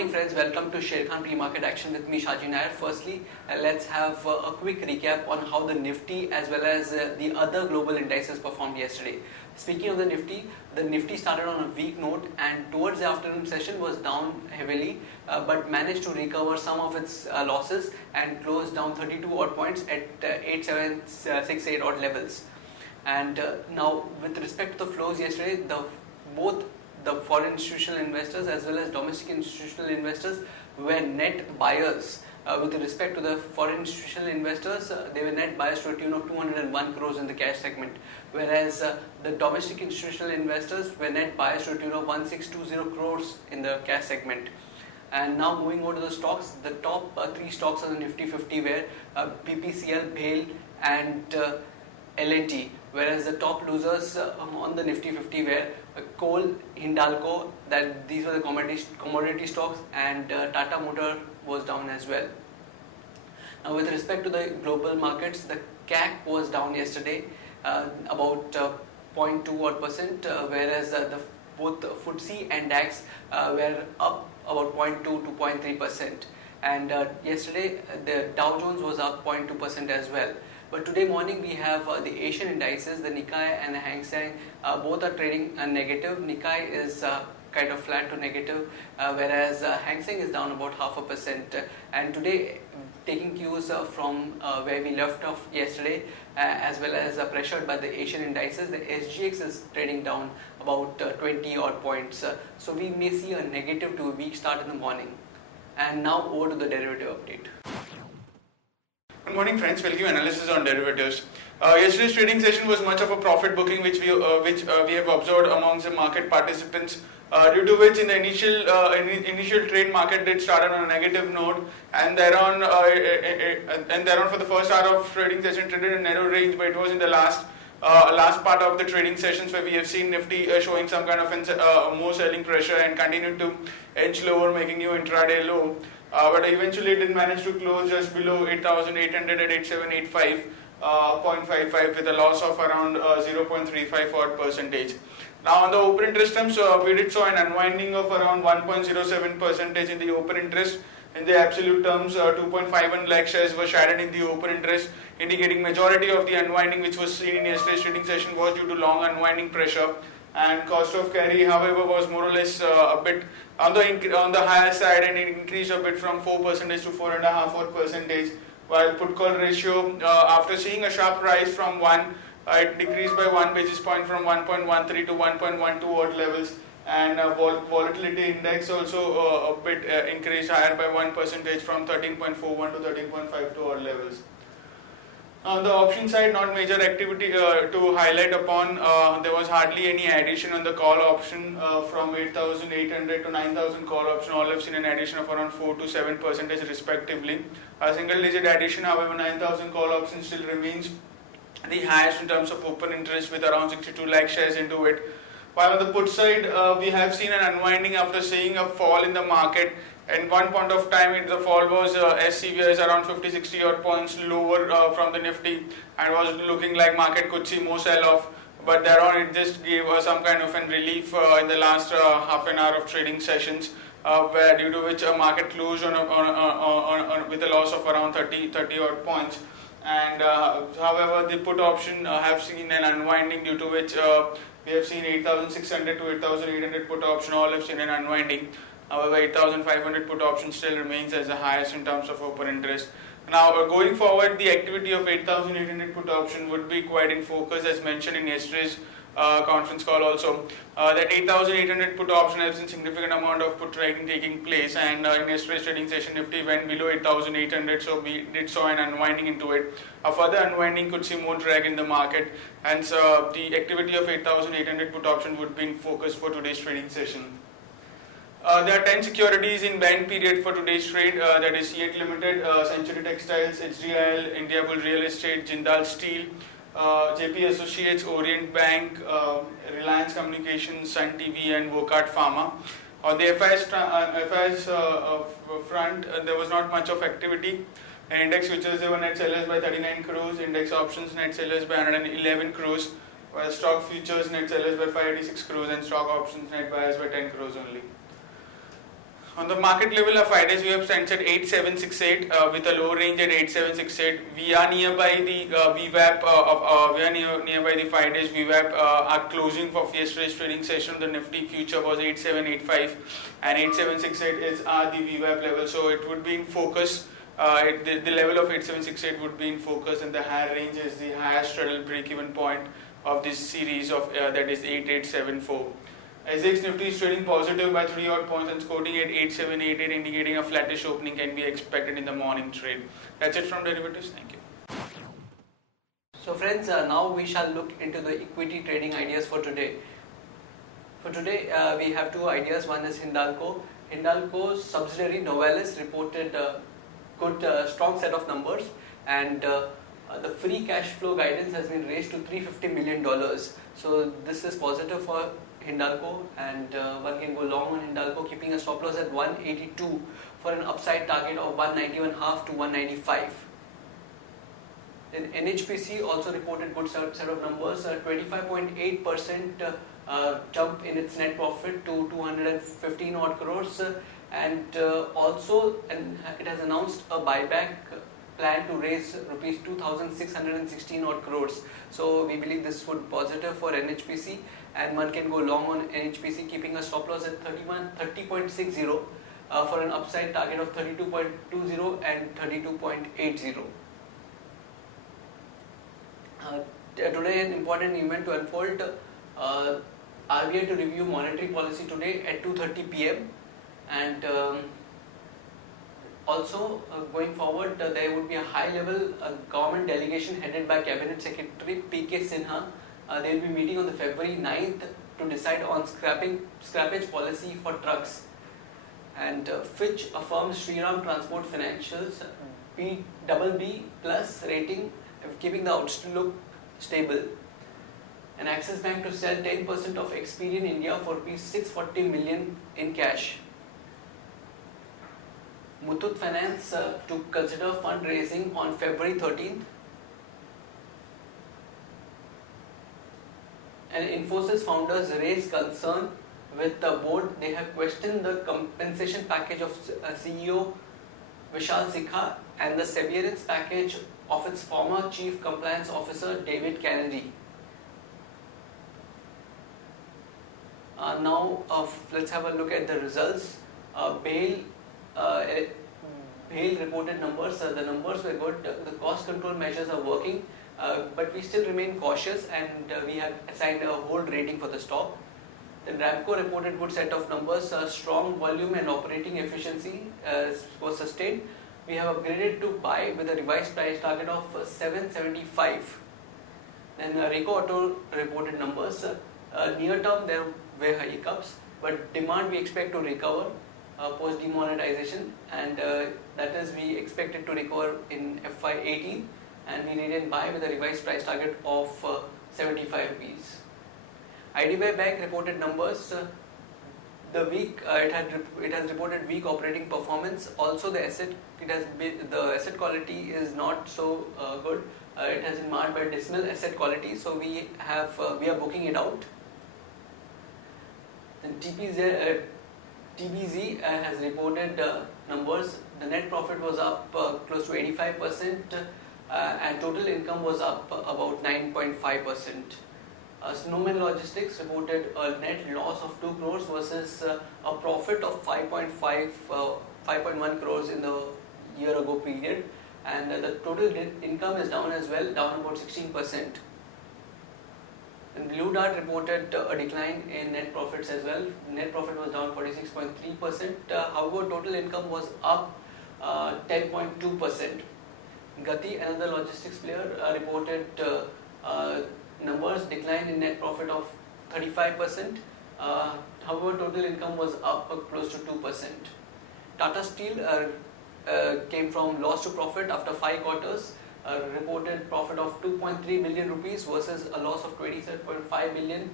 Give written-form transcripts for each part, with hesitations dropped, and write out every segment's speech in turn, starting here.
morning friends, welcome to Sharekhan pre-market action with me Shaji Nair. Firstly, let's have a quick recap on how the Nifty as well as the other global indices performed yesterday. Speaking of the Nifty started on a weak note and towards the afternoon session was down heavily but managed to recover some of its losses and closed down 32 odd points at 8768 odd levels. And now with respect to the flows yesterday, both the foreign institutional investors as well as domestic institutional investors were net buyers. With respect to the foreign institutional investors, they were net buyers to a tune of 201 crores in the cash segment, whereas the domestic institutional investors were net buyers to a tune of 1620 crores in the cash segment. And now moving over to the stocks, the top three stocks on the Nifty 50 were BPCL, BHAL and L&T, whereas the top losers on the Nifty 50 were coal, Hindalco, these were the commodity stocks, and Tata Motor was down as well. Now with respect to the global markets, the CAC was down yesterday about 0.2%, whereas both FTSE and DAX were up about 0.2 to 0.3%. And yesterday the Dow Jones was up 0.2% as well. But today morning we have the Asian indices, the Nikkei and the Hang Seng, both are trading negative. Nikkei is kind of flat to negative, whereas Hang Seng is down about 0.5%. And today, taking cues from where we left off yesterday, as well as pressured by the Asian indices, the SGX is trading down about 20 odd points. So we may see a negative to a weak start in the morning. And now over to the derivative update. Good morning friends, we'll give analysis on derivatives. Yesterday's trading session was much of a profit booking which we have observed amongst the market participants, due to which in the initial trade market did start on a negative note, and thereon for the first hour of trading session traded in narrow range, but it was in the last part of the trading sessions where we have seen Nifty showing some kind of more selling pressure and continued to edge lower, making new intraday low. But eventually it did manage to close just below 8,800 at 8785.55 with a loss of around 0.35 odd percentage. Now on the open interest terms, we did saw an unwinding of around 1.07% in the open interest. In the absolute terms, 2.51 lakh shares were shaded in the open interest, indicating majority of the unwinding which was seen in yesterday's trading session was due to long unwinding pressure. And cost of carry, however, was more or less a bit on the higher side, and it increased a bit from 4% to 4.5%. While put call ratio, after seeing a sharp rise from 1, it decreased by 1 basis point from 1.13 to 1.12 odd levels, and volatility index also a bit increased higher by 1% from 13.41 to 13.52 odd levels. On the option side, not major activity to highlight upon. There was hardly any addition on the call option from 8,800 to 9,000 call option. All have seen an addition of around 4 to 7% respectively. A single digit addition, however, 9,000 call option still remains the highest in terms of open interest with around 62 lakh shares into it. While on the put side, we have seen an unwinding after seeing a fall in the market. At one point of time, the fall was as severe as around 50-60 odd points lower from the Nifty, and was looking like market could see more sell-off. But thereon, it just gave some kind of a relief in the last half an hour of trading sessions, where due to which a market closed with a loss of around 30 odd points. And however, the put option have seen an unwinding, due to which we have seen 8,600 to 8,800 put option all have seen an unwinding. However, 8,500 put option still remains as the highest in terms of open interest. Now, going forward, the activity of 8,800 put option would be quite in focus, as mentioned in yesterday's conference call also. That 8,800 put option has seen significant amount of put trading taking place, and in yesterday's trading session, Nifty went below 8,800, so we did saw an unwinding into it. A further unwinding could see more drag in the market, and so the activity of 8,800 put option would be in focus for today's trading session. There are 10 securities in ban period for today's trade, that is C8 Limited, Century Textiles, HDIL, India Bull Real Estate, Jindal Steel, JP Associates, Orient Bank, Reliance Communications, Sun TV and Wockhardt Pharma. On the FIS front, there was not much of activity. Index futures, they were net sellers by 39 crores, index options net sellers by 111 crores, while stock futures net sellers by 586 crores and stock options net buyers by 10 crores only. On the market level, our 5 days VWAP stands at 8768 with a low range at 8768. We are nearby the VWAP. We are nearby the 5 days VWAP. Our closing for yesterday's trading session, the Nifty future was 8785, and 8768 is the VWAP level. So it would be in focus. The level of 8768 would be in focus, and the higher range is the highest straddle break-even point of this series of that is 8874. SX Nifty is trading positive by 3 odd points and quoting at 8788, indicating a flattish opening can be expected in the morning trade. That's it from derivatives. Thank you. So friends, now we shall look into the equity trading ideas for today. For today, we have two ideas. One is Hindalco. Hindalco's subsidiary Novelis reported good strong set of numbers, and the free cash flow guidance has been raised to $350 million. So this is positive for Hindalco, and one can go long on Hindalco, keeping a stop loss at 182 for an upside target of 191.5 to 195. Then NHPC also reported good set of numbers, 25.8% jump in its net profit to 215 odd crores, and also it has announced a buyback plan to raise rupees 2,616 odd crores. So we believe this would be positive for NHPC, and one can go long on NHPC, keeping a stop loss at 30.60 for an upside target of 32.20 and 32.80. Today an important event to unfold. RBI to review monetary policy today at 2:30 p.m. and also going forward there would be a high level government delegation headed by Cabinet Secretary P.K. Sinha. They will be meeting on the February 9th to decide on scrappage policy for trucks. And Fitch affirms Shriram Transport Financials BB plus rating, keeping the outlook stable. And Axis Bank to sell 10% of Experian India for ₹640 million in cash. Muthoot Finance to consider fundraising on February 13th. And Infosys founders raise concern with the board. They have questioned the compensation package of CEO Vishal Sikha and the severance package of its former Chief Compliance Officer David Kennedy. Now let's have a look at the results. BAIL reported numbers. The numbers were good. The cost control measures are working, but we still remain cautious, and we have assigned a hold rating for the stock. Then Ramco reported good set of numbers. Strong volume and operating efficiency was sustained. We have upgraded to buy with a revised price target of 775. Then Rico Auto reported numbers. Near term there were hiccups, but demand we expect to recover post demonetization, and that is we expect it to recover in FY18, and we retain buy with a revised price target of 75 rupees. IDBI Bank reported numbers. It has reported weak operating performance. Also the asset quality is not so good. It has been marked by dismal asset quality, so we are booking it out. Then TBZ has reported numbers. The net profit was up close to 85%, and total income was up about 9.5%. Snowman Logistics reported a net loss of 2 crores versus a profit of 5.1 crores in the year ago period, and the total income is down as well, down about 16%. And Blue Dart reported a decline in net profits as well. Net profit was down 46.3%. However, total income was up 10.2%. Gati, another logistics player, reported numbers decline in net profit of 35%. However, total income was up close to 2%. Tata Steel came from loss to profit after 5 quarters. Reported profit of 2.3 billion rupees versus a loss of 27.5 billion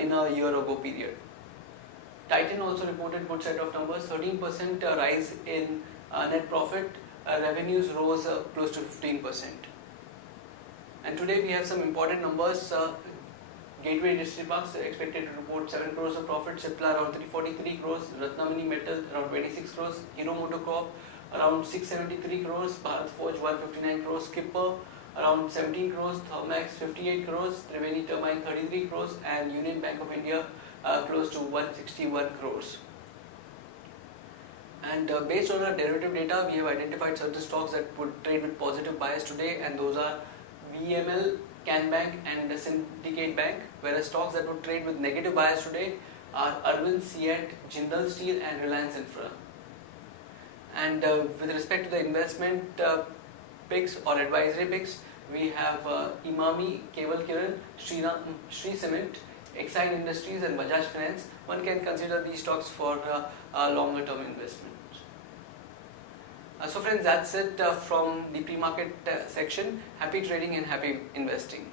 in a year ago period. Titan also reported good set of numbers, 13% rise in net profit. Revenues rose close to 15%. And today we have some important numbers. Gateway Industry Parks are expected to report 7 crores of profit, Cipla around 343 crores, Ratnamani Metals around 26 crores, Hero MotoCorp around 673 crores, Bharat Forge 159 crores, Skipper around 17 crores, Thermax 58 crores, Triveni Turbine 33 crores, and Union Bank of India close to 161 crores. And based on our derivative data, we have identified certain stocks that would trade with positive bias today, and those are VML, Can Bank, and Syndicate Bank. Whereas stocks that would trade with negative bias today are Arvind, Siet, Jindal Steel, and Reliance Infra. And with respect to the investment picks or advisory picks, we have Imami, Keval Kiran, Sri Cement, Exide Industries, and Bajaj Finance. One can consider these stocks for longer term investment. So friends, that's it from the pre-market section. Happy trading and happy investing.